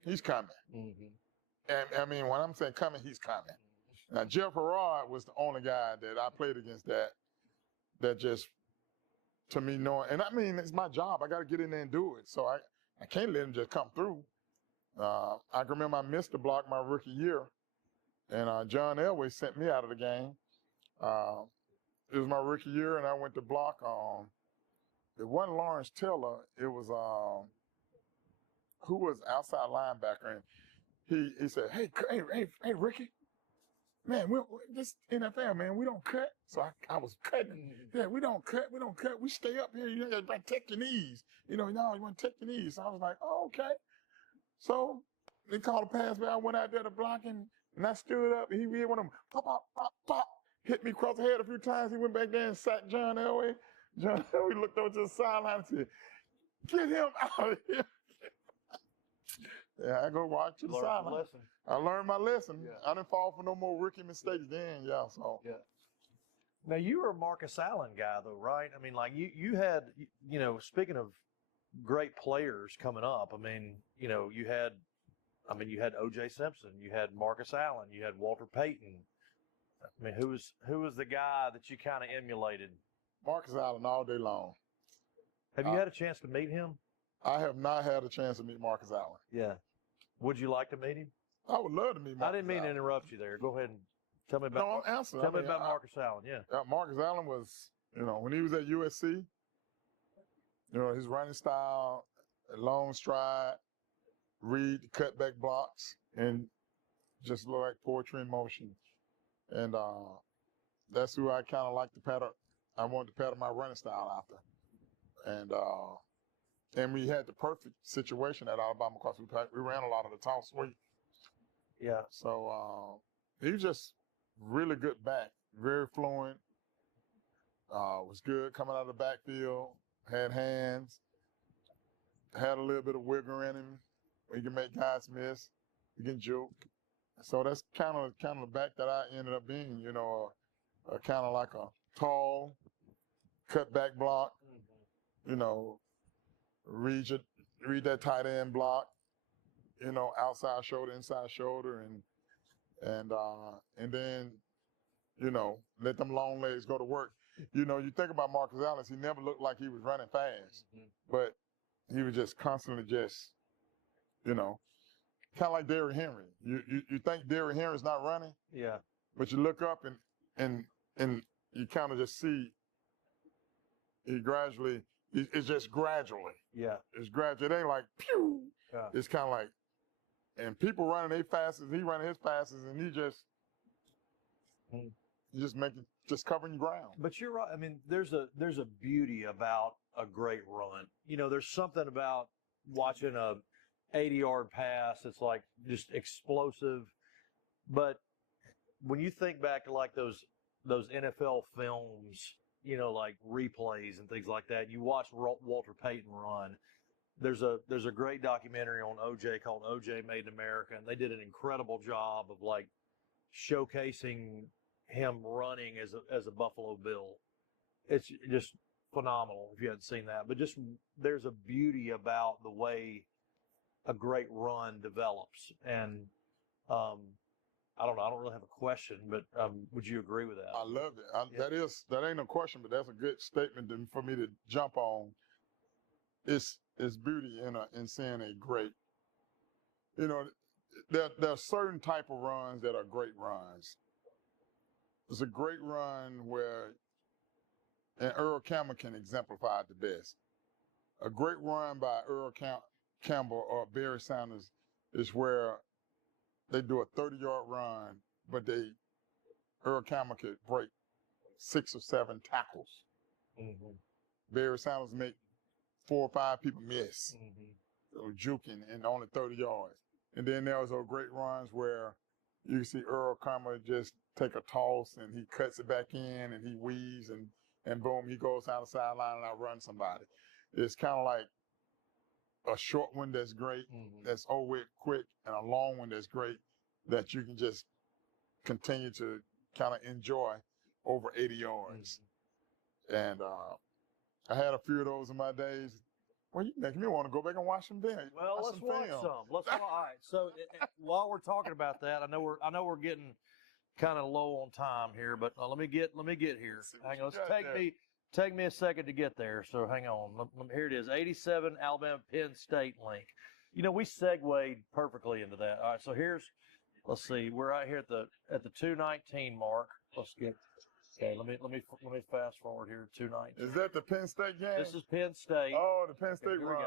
he's coming. Mm-hmm. And I mean, when I'm saying coming, he's coming. Now Jeff Arad was the only guy that I played against that just, to me, knowing, and I mean, it's my job. I got to get in there and do it. So I can't let him just come through. I can remember I missed the block my rookie year, and John Elway sent me out of the game. It was my rookie year, and I went to block. It wasn't Lawrence Taylor. It was who was outside linebacker, and he said, "Hey, Ricky, man, this NFL, man, we don't cut." So I was cutting. Yeah, we don't cut. We stay up here. You got to protect your knees. You want to take your knees. So I was like, oh, okay. So they called a pass, but I went out there to block, and I stood up. And he hit one of them, pop, pop, pop, pop, hit me across the head a few times. He went back there and sacked John Elway. John Elway looked over to the sideline and said, "Get him out of here." Yeah, I go watch the sideline. I learned my lesson. Yeah. I didn't fall for no more rookie mistakes then. Yeah, so. Yeah. Now you were a Marcus Allen guy, though, right? I mean, like you had, speaking of great players coming up, I mean, you had O.J. Simpson, you had Marcus Allen, you had Walter Payton. I mean, who was the guy that you kind of emulated? Marcus Allen all day long. Have you had a chance to meet him? I have not had a chance to meet Marcus Allen. Yeah. Would you like to meet him? I would love to meet Marcus Allen. I didn't mean to interrupt you there. Go ahead and tell me about. No, I'm answering. Tell me about Marcus Allen. Yeah. Marcus Allen was, when he was at USC, his running style, long stride, read cutback blocks, and just look like poetry in motion. And that's who I kind of like to pattern. I wanted to pattern my running style after. And we had the perfect situation at Alabama because we ran a lot of the toss sweep. Yeah. So he was just really good back, very fluent. Was good coming out of the backfield. Had hands. Had a little bit of wiggle in him. He can make guys miss. He can juke. So that's kind of the back that I ended up being. Kind of like a tall, cut back block. Mm-hmm. Read that tight end block, outside shoulder, inside shoulder, and then, let them long legs go to work. You think about Marcus Allen, he never looked like he was running fast, but he was just constantly kind of like Derrick Henry. You think Derrick Henry's not running? Yeah. But you look up and you kind of just see it's just gradually. Yeah. It's gradual. It ain't like, pew. Yeah. It's kind of like, and people running their fastest, he running his fastest, and he just covering ground. But you're right. I mean, there's a beauty about a great run. There's something about watching a 80-yard pass that's like just explosive. But when you think back to like those NFL films like replays and things like that. You watch Walter Payton run. There's a great documentary on OJ called OJ Made in America, and they did an incredible job of like showcasing him running as a Buffalo Bill. It's just phenomenal if you hadn't seen that. But just there's a beauty about the way a great run develops, and I don't know. I don't really have a question, but would you agree with that? I love it. That ain't no question, but that's a good statement for me to jump on. It's beauty in seeing a great. There are certain type of runs that are great runs. There's a great run where, and Earl Campbell can exemplify it the best. A great run by Earl Campbell or Barry Sanders is where they do a 30-yard run, but Earl Campbell could break 6 or 7 tackles. Mm-hmm. Barry Sanders make 4 or 5 people miss, juking in only 30 yards. And then there was those great runs where you see Earl Campbell just take a toss and he cuts it back in and he weaves and boom, he goes down the sideline and outruns somebody. It's kind of like a short one that's great, that's over quick, and a long one that's great that you can just continue to kind of enjoy over 80 yards. And I had a few of those in my days. Well, you making me want to go back and watch them then. Well, let's watch some. Let's watch. All right. So while we're talking about that, I know we're getting kind of low on time here, but let me get here. Hang on. Take me a second to get there. So hang on. Here it is. 87 Alabama Penn State link. We segued perfectly into that. All right. So let's see. We're right here at the 219 mark. Let's get. Okay, let me fast forward here to 219. Is that the Penn State game? This is Penn State. Oh, the Penn State run.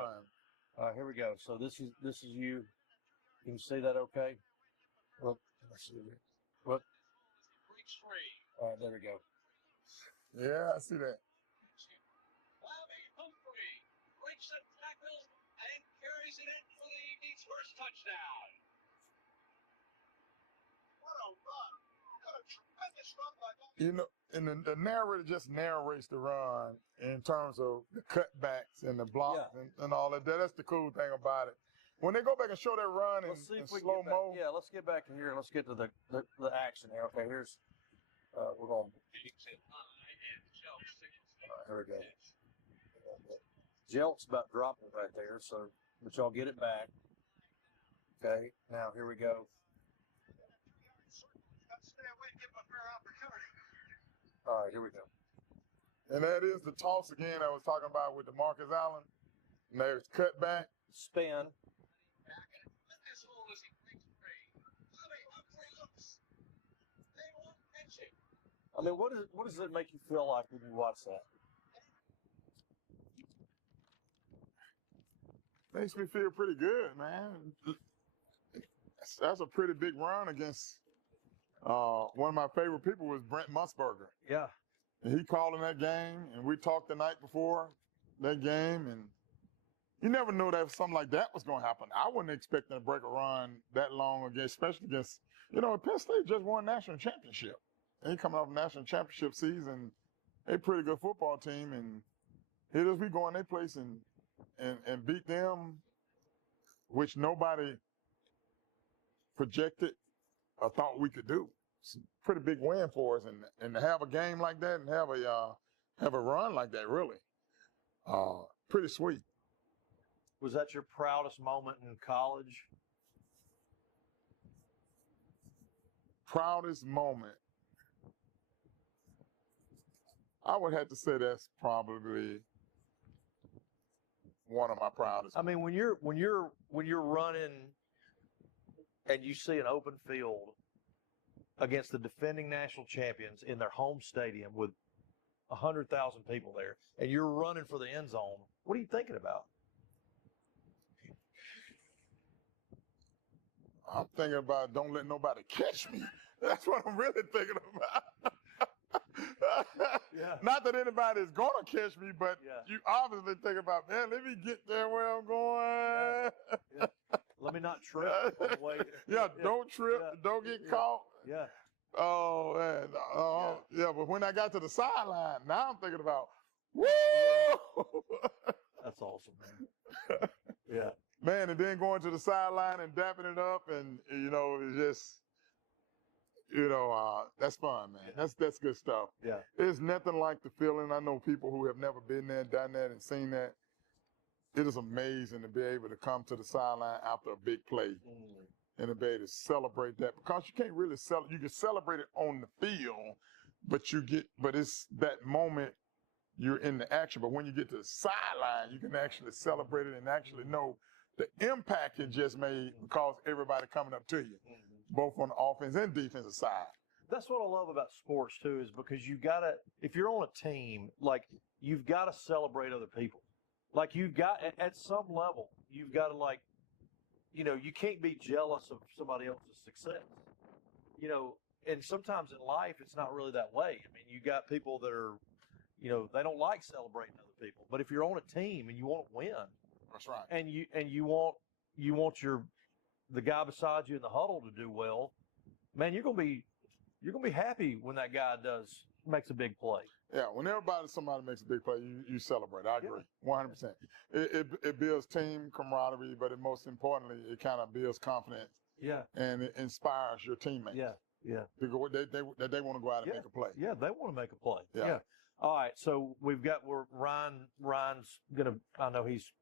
All right, here we go. So this is you. Can you see that okay? Well, let's see. Well, all right, there we go. Yeah, I see that. Bobby Humphrey breaks a tackle and carries it in for the evening's first touchdown. What a run. What a tremendous run by Bobby. And the narrator just narrates the run in terms of the cutbacks and the blocks and all that. That's the cool thing about it. When they go back and show that run in slow-mo. Yeah, let's get back to here. Let's get to the action here. Okay, here's we're going. Here we go. Jelt's about dropping it right there, so but y'all get it back. Okay, now here we go. All right, here we go. And that is the toss again I was talking about with DeMarcus Allen. And there's cut back. Spin. I mean, what does it make you feel like when you watch that? Makes me feel pretty good, man. That's a pretty big run against one of my favorite people was Brent Musburger. Yeah. And he called in that game, and we talked the night before that game, and you never knew that something like that was going to happen. I wasn't expecting to break a run that long against, especially against, Penn State just won national championship. They coming off a national championship season. They pretty good football team, and here we go in their place and beat them, which nobody projected or thought we could do. It's a pretty big win for us, and to have a game like that and have a run like that, really, pretty sweet. Was that your proudest moment in college? Proudest moment. I would have to say that's probably one of my proudest. I mean, when you're running and you see an open field against the defending national champions in their home stadium with 100,000 people there, and you're running for the end zone, what are you thinking about? I'm thinking about don't let nobody catch me. That's what I'm really thinking about. Yeah. Not that anybody is going to catch me, but you obviously think about, man, let me get there where I'm going. Yeah. Let me not trip on the way. Don't trip. Don't get caught. Yeah. Oh man, yeah. But when I got to the sideline, now I'm thinking about, woo! That's awesome, man. Yeah. Man, and then going to the sideline and dapping it up, and it's just, that's fun, man. That's good stuff. Yeah. There's nothing like the feeling. I know people who have never been there, done that, and seen that. It is amazing to be able to come to the sideline after a big play and to be able to celebrate that, because you can't really you can celebrate it on the field, but it's that moment you're in the action. But when you get to the sideline, you can actually celebrate it and actually know the impact it just made because everybody coming up to you, both on the offense and defensive side. That's what I love about sports too, is because you gotta, if you're on a team, like you've got to celebrate other people. Like you've got, at some level, you've got to you can't be jealous of somebody else's success. And sometimes in life, it's not really that way. I mean, you got people that are, they don't like celebrating other people. But if you're on a team and you want to win, That's right. and you want the guy beside you in the huddle to do well, man, you're gonna be happy when that guy makes a big play. Yeah, when somebody makes a big play, you celebrate. I agree, 100%. It builds team camaraderie, but most importantly, it kind of builds confidence. Yeah. And it inspires your teammates. Yeah. Yeah. They want to go out and make a play. Yeah, they want to make a play. Yeah. All right, so Ryan's gonna. I know he's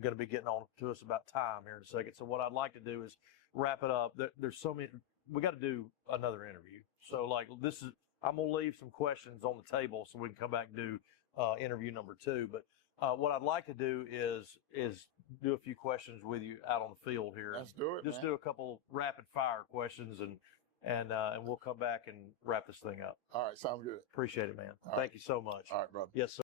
gonna be getting on to us about time here in a second. So what I'd like to do is wrap it up. There's so many. We got to do another interview. So I'm gonna leave some questions on the table so we can come back and do interview number 2. But what I'd like to do is do a few questions with you out on the field here. Let's do it. Just do a couple rapid fire questions and we'll come back and wrap this thing up. All right, sounds good. Appreciate it, man. All Thank you so much. All right, brother. Yes, sir.